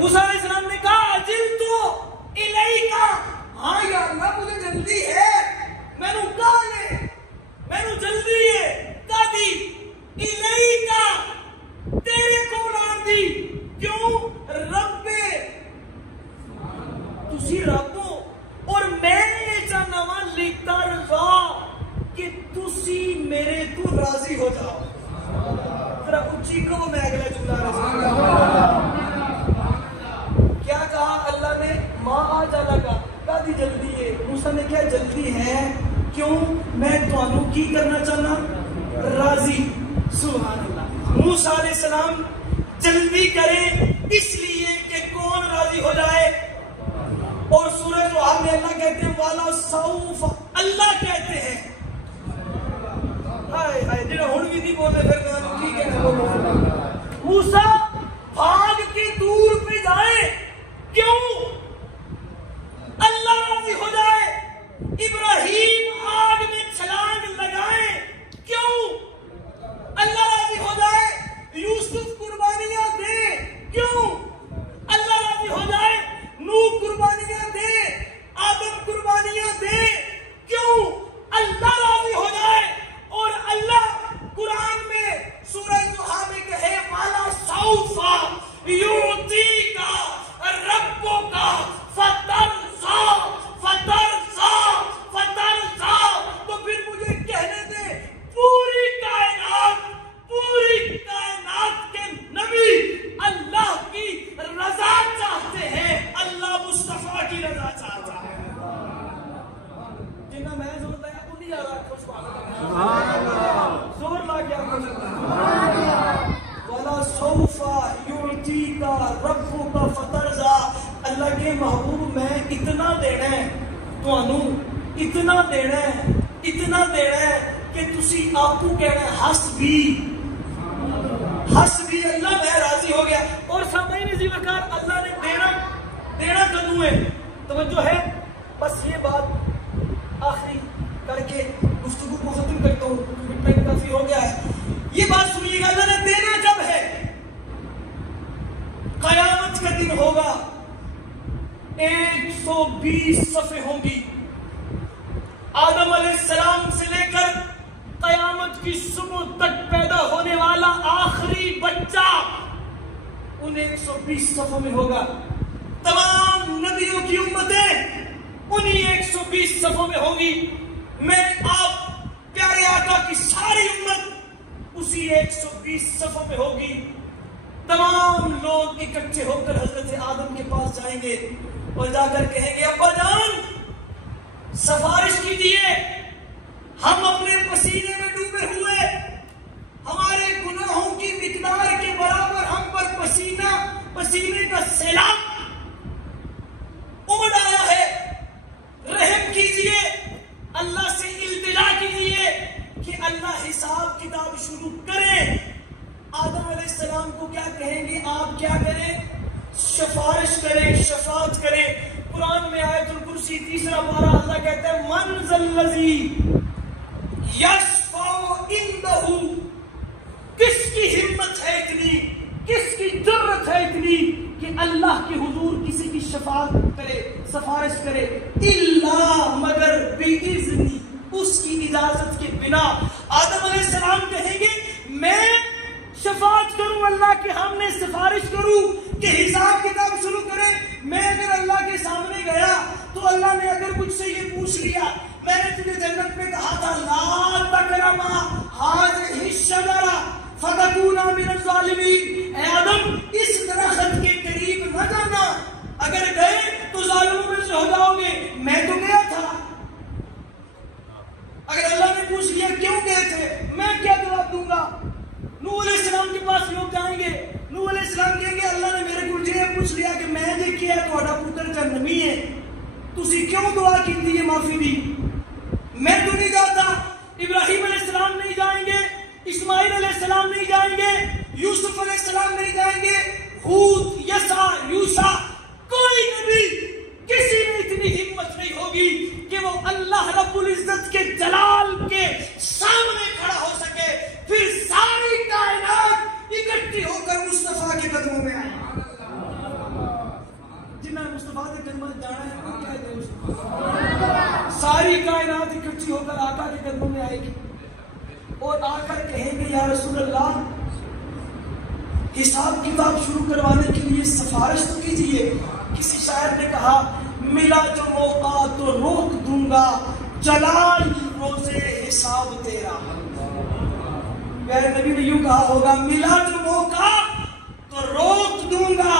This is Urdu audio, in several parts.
موسیٰ علیہ السلام نے کہا اجلتو الیکا، ہاں یا اللہ مجھے جلدی ہے، میں نو کہا لے، میں نو جلدی ہے کدی الیکا تیرے کو آن دی، کیوں رب تسی رب ہو اور میں یہ چاہنا وا لکھتا رضا کہ تسی میرے تو راضی ہو جاؤ. ذرا اچھی کہو میں اگلا جملہ کیا کہا اللہ نے؟ ماں آ جانا کا کدی جلدی ہے. موسیٰ نے کیا جلدی ہے کیوں میں تانوں کی کرنا چاہنا راضی. سبحان اللہ. موسیٰ علیہ السلام جلدی کریں اس لیے کہ کون راضی ہو جائے. اور سورہ جواب میں اللہ کہتے ہیں والا سوف، اللہ کہتے ہیں ہائے ہائے جنہوں ہن بھی نہیں بولے پھر کہاں کی کہنا. موسیٰ بھاگ کے دور پہ جائے کیوں اللہ راضی ہو جائے. ابراہیم آگ میں چھلانگ لگائے کیوں اللہ راضی ہو جائے. یوسف قربانیاں دے کیوں اللہ راضی ہو جائے. نوح قربانیاں دے، آدم قربانیاں دے کیوں اللہ راضی ہو جائے. اور اللہ قرآن میں سورہ ضحیٰ میں کہے والا سوف یعطیک ربک فترضی فترضی فترضی. تو پھر مجھے کہنے دے پوری کائنات کے نبی اللہ کی رضا چاہتے ہیں، اللہ مصطفیٰ کی رضا چاہتا ہے. جنہ میں زور دیا تو نہیں آ رہا زور لا گیا وَلَا سَوْفَ يُعْتِيكَ رَبُّكَ فَتَرْضَىٰ. اللہ کے محبوب میں اتنا دینا ہے تانوں، اتنا دینا ہے، اتنا دینا ہے کہ تسی آپ کو کہنا ہے حسبی اللہ میں راضی ہو گیا. اور سامعین اسی وقار اللہ نے دینا کدوں ہے توجہ ہے. بس یہ بات آخری کر کے گفتگو کو ختم کرتا ہوں کیونکہ ٹائم کافی ہو گیا ہے. یہ بات سنیے گا اللہ نے دینا جب ہے قیامت کا دن ہوگا، 120 صفحے ہوں گی. آدم علیہ السلام سے لے کر قیامت کی صبح تک پیدا ہونے والا آخری بچہ ان 120 صفحوں میں ہوگا. تمام نبیوں کی امتیں انہی 120 صفحوں میں ہوگی. میں آپ پیارے آقا کی ساری امت اسی 120 صفحوں میں ہوگی. تمام لوگ اکٹھے ہو کر حضرت آدم کے پاس جائیں گے اور جا کر کہیں گے ابا جان سفارش کیجیے، ہم اپنے پسینے میں ڈوبے ہوئے، ہمارے گناہوں کی مقدار کے برابر ہم پر پسینے کا سیلاب امڑ آیا ہے، رحم کیجیے. اللہ سے التجا کیجیے کہ اللہ حساب کتاب شروع کریں. آدم علیہ السلام کو کیا کہیں گے؟ آپ کیا کریں؟ سفارش کریں، شفاعت کریں. قرآن میں آیت الکرسی 3 پارہ اللہ کہتا ہے من ذا الذی یشفع عنده. کس کی ہمت ہے اتنی، کس کی جرت ہے اتنی کہ اللہ کے حضور کسی کی شفاعت کرے، سفارش کرے. الا مگر باذنی، اس کی اجازت کے بنا. آدم علیہ السلام کہیں گے میں شفاعت کروں اللہ کے ہم نے، سفارش کروں کہ حساب کتاب شروع کرے. میں اگر اللہ کے سامنے گیا تو اللہ نے اگر مجھ سے یہ پوچھ لیا میں نے تجھے جنت میں کہا تھا لا تقربا هذه الشجرة فتكونا من الظالمین، اے آدم اس درخت کے قریب نہ جانا، اگر گئے تو ظالموں میں سے ہو جاؤ گے. میں تو گیا تھا. اگر اللہ نے پوچھ لیا کیوں گئے تھے، میں کیا جواب دوں گا؟ نوح علیہ السلام کے پاس لوگ جائیں گے، نوح علیہ السلام کہیں گے اللہ نے میرے کو یہ پوچھ لیا کہ میں نے کیا تھوڑا پتر جہنمی ہے، تسی کیوں دعا کی تھی یہ معافی دی؟ میں تو نہیں جاتا. ابراہیم علیہ السلام نہیں جائیں گے، اسماعیل علیہ السلام نہیں جائیں گے، یوسف علیہ السلام نہیں جائیں گے، ہود، یسع، یوشع، کوئی نبی کسی میں اتنی ہمت نہیں ہوگی کہ وہ اللہ رب العزت کے جلال کے سامنے کھڑا ہو سکے. پھر ساری کائنات اکٹھی ہو کر مصطفیٰ کے قدموں میں آئے. الفاظ کلمہ جانا ہے وہ کیا ہے اس ساری کائنات اکٹھی ہو کر آقا کے قدموں میں آئے گی اور آ کر کہیں گے یا رسول اللہ حساب کتاب شروع کروانے کے لیے سفارش تو کیجئے. کسی شاعر نے کہا ملا جو موقع تو روک دوں گا جلال روزے حساب تیرا. پیارے نبی نے یوں کہا ہوگا ملا جو موقع تو روک دوں گا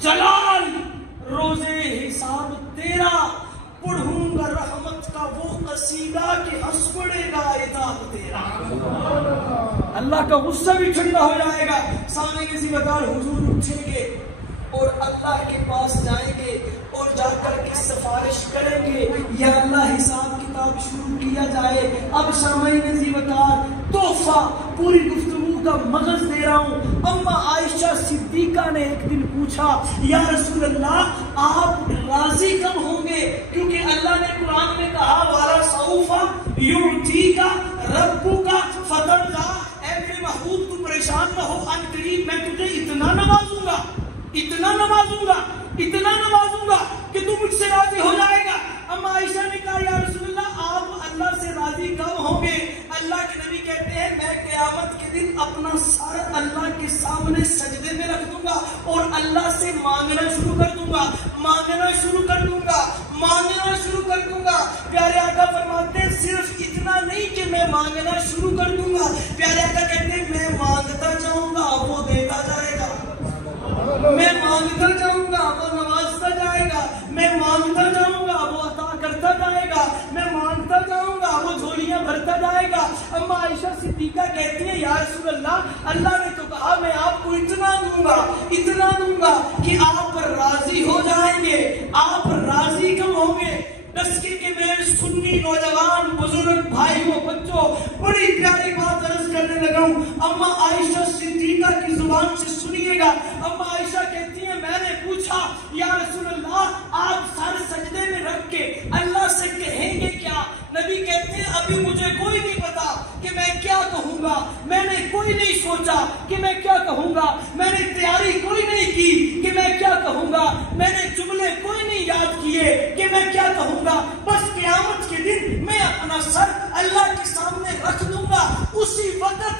جلال روزے حساب تیرا. پڑھوں گا رحمت کا وہ قصیدہ کہ ہنس پڑے گا عتاب تیرا. اللہ کا غصہ بھی ٹھنڈا ہو جائے گا. سامنے کسی وقار حضور اٹھیں گے اور اللہ کے پاس جائیں گے اور جا کر کے سفارش کریں گے یا اللہ حساب کتاب شروع کیا جائے. اب سامعین ذی وقار تحفہ پوری گفتگو کا مغز دے رہا ہوں. اما عائشہ صدیقہ نے ایک دن پوچھا یا رسول اللہ آپ راضی کب ہوں گے کیونکہ اللہ نے قرآن میں کہا والا سوفا یعطیکا ربک فترضی. اے میرے محبوب تو پریشان نہ ہو ان قریب میں تجھے اتنا نوازوں گا اتنا نوازوں گا اتنا نوازوں گا کہ تو مجھ سے راضی ہو جائے گا. اما عائشہ نے کہا یا رسول اللہ آپ اللہ سے راضی کب ہوں گے. اللہ کے نبی کہتے ہیں میں قیامت کے دن اپنا سر اللہ کے سامنے سجدے میں رکھ دوں گا اور اللہ سے مانگنا شروع کر دوں گا مانگنا شروع کر دوں گا مانگنا شروع کر دوں گا. پیارے آقا فرماتے ہیں صرف اتنا نہیں کہ میں مانگنا شروع کر دوں گا. پیارے آقا کہتے ہیں میں مانگتا جاؤں گا وہ دیتا جائے گا. میں مانگتا جاؤں گا وہ نوازتا جائے گا. میں مانگتا جاؤں گا وہ عطا کرتا جائے گا. میں مانگتا جاؤں گا وہ جھولیاں بھرتا جائے گا. اما عائشہ صدیقہ کہتی ہیں یا رسول اللہ اللہ نے تو کہا میں آپ کو اتنا دوں گا کہ آپ راضی ہو جائیں گے. آپ راضی کب ہوں گے. دسکے کے میرے سنی نوجوان بزرگ بھائیوں بچوں بڑی پیاری بات عرض کرنے لگا ہوں. اما عائشہ صدیقہ کی زبان سے سنیے گا. اما عائشہ کہتی ہیں میں نے پوچھا یا رسول اللہ آپ سر سجدے میں رکھ کے اللہ سے کہیں گے کیا. نبی کہتے ہیں ابھی مجھے کوئی نہیں پتا کہ میں کیا کہوں گا. میں نے کوئی نہیں سوچا کہ میں کیا کہوں گا. میں نے تیاری کوئی نہیں کی کہ میں کیا کہوں گا. میں نے جملے کوئی نہیں یاد کیے کہ میں کیا کہوں گا. بس قیامت کے دن میں اپنا سر اللہ کے سامنے رکھ دوں گا. اسی وقت